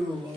Baba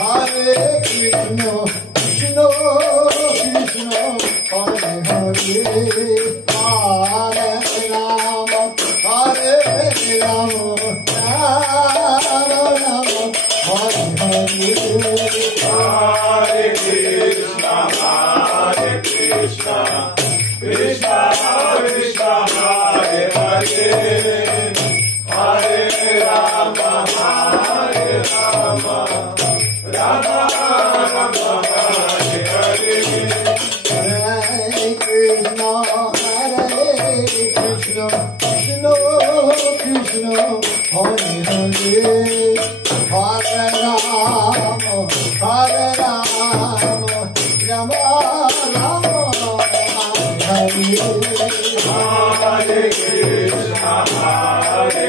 Hare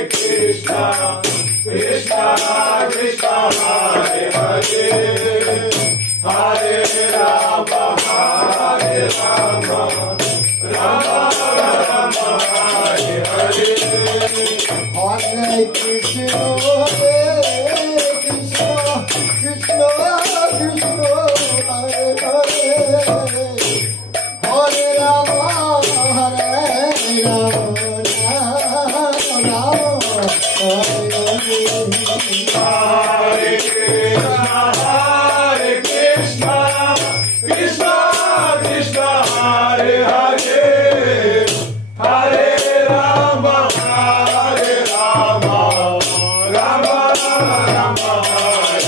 Krishna, Krishna Krishna, Hare Hare, Hare Rama, Hare Rama, Rama Rama, Hare Hare, Hare Krishna, Krishna Krishna, Hare Hare, Hare Rama, Rama Rama, Hare Hare. Hare Krishna, Krishna Krishna, Hare Hare, Hare Rama, Rama Rama, Hare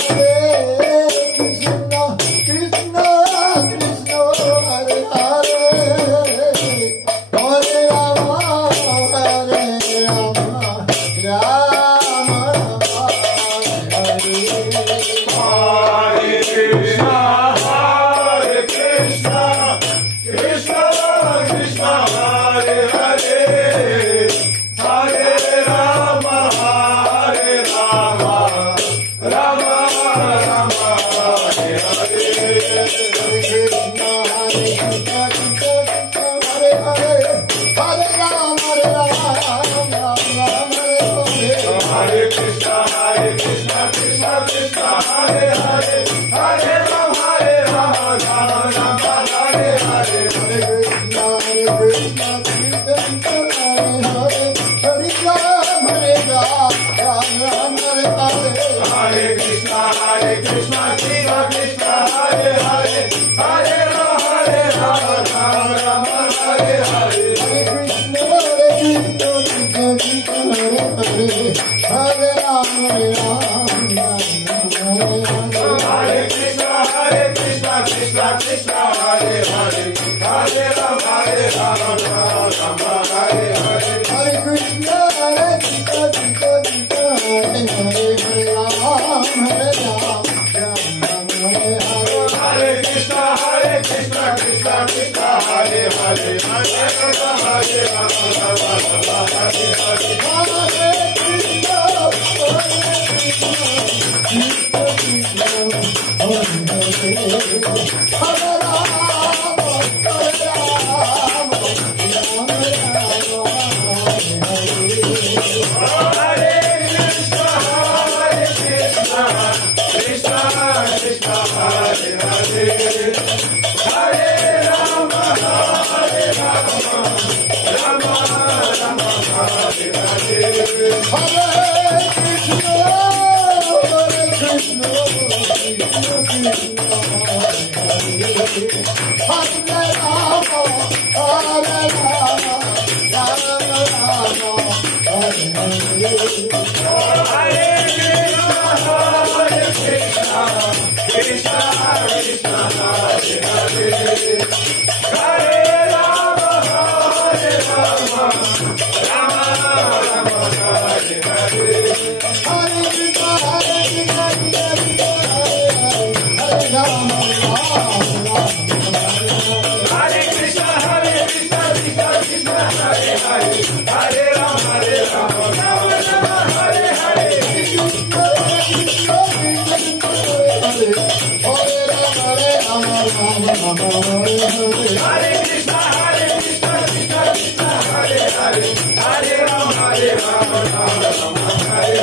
Hare Krishna, Krishna Krishna, Hare Hare, Hare Rama, Rama Rama, Hare Hare. Hare Krishna, Krishna Krishna, Hare Hare, Hare Rama, Rama Rama, Hare Hare Krishna, Krishna Krishna, Hare Hare, Hare Rama, Rama Rama, Hare Hare. Hare Krishna, Krishna Krishna, Hare Hare, Hare Rama, Rama Rama, Hare Hare Krishna, Krishna Krishna, Hare Hare, Hare Rama, Rama Rama, Hare Hare. Hare Krishna, Krishna Krishna, Hare Hare, Hare Rama, Rama Rama, Hare Hare. Hare Krishna, Krishna Krishna, Hare Hare, Hare Rama, Rama Hare Hare. Hare Rama, Hare Krishna, Krishna Krishna, Hare Hare, Hare Rama, Rama Hare Hare. Hare Krishna, Krishna Krishna, Hare Krishna, Hare Hare, Hare Rama, Hare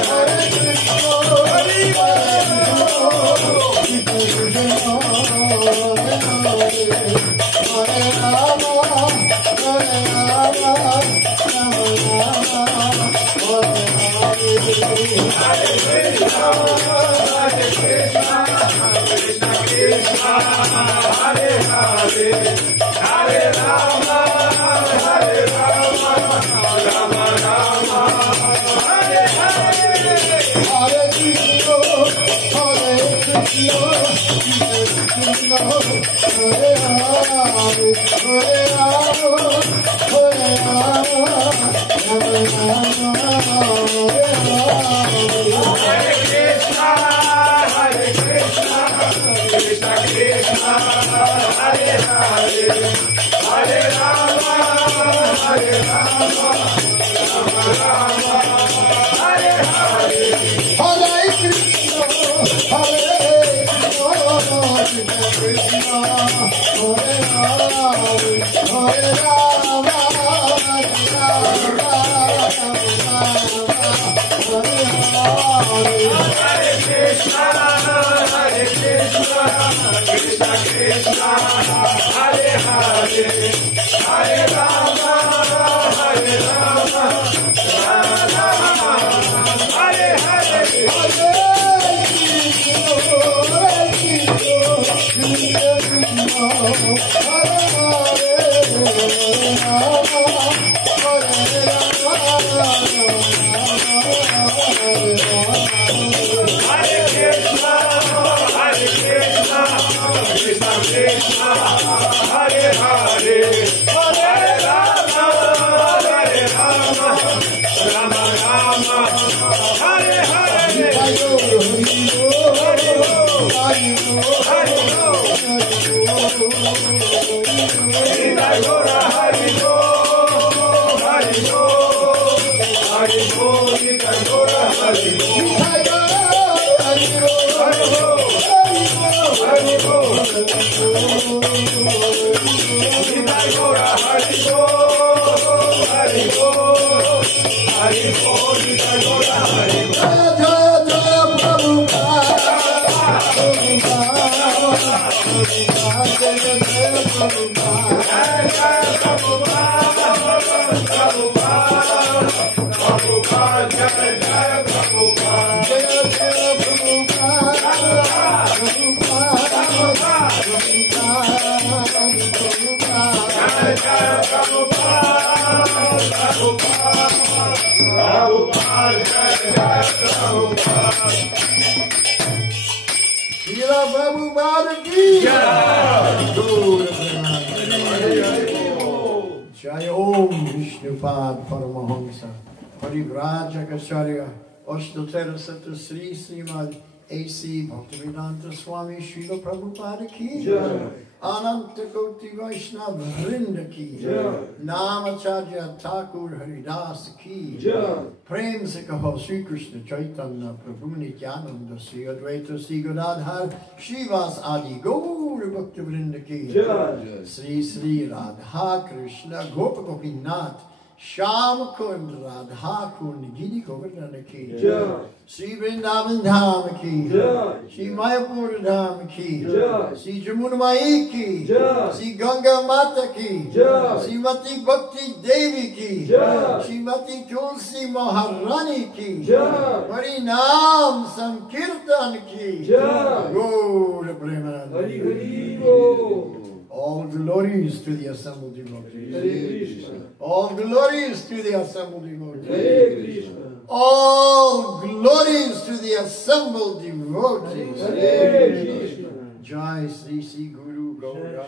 Jai Om Vishnupad Paramahamsa Parivrajagacharya Ashtotara Sata Sri Srimad A.C. Bhaktivedanta Swami Srila Prabhupada ki Jai Ananta Koti Vaishnava Vrinda ki Jai Namacharya Thakur Haridas ki Jai Prem se kaho Sri Krishna Chaitanya Prabhu Nityananda Sri Advaita Sri Gadadhar Shivas Adi Gaur Bhakti Vrinda ki Jai Sri Sri Radha Krishna Gopa Gopinath Sham Kund Radha Kund Giri Govardhana ki Jai Sri Vrindavan Dham ki Jai Sri Mayapur Dham ki Jai Sri Jamuna Mai ki Jai Sri Ganga Mata ki Jai Srimati Bhakti Devi ki Jai Srimati Tulsi Maharani ki Jai Harinam Sankirtan ki Jai Gaur Premanand Hari Hari Bol. All glories to the assembled devotees. All glories to the assembled devotees. All glories to the assembled devotees. Jai Sri Sri Guru Gauranga.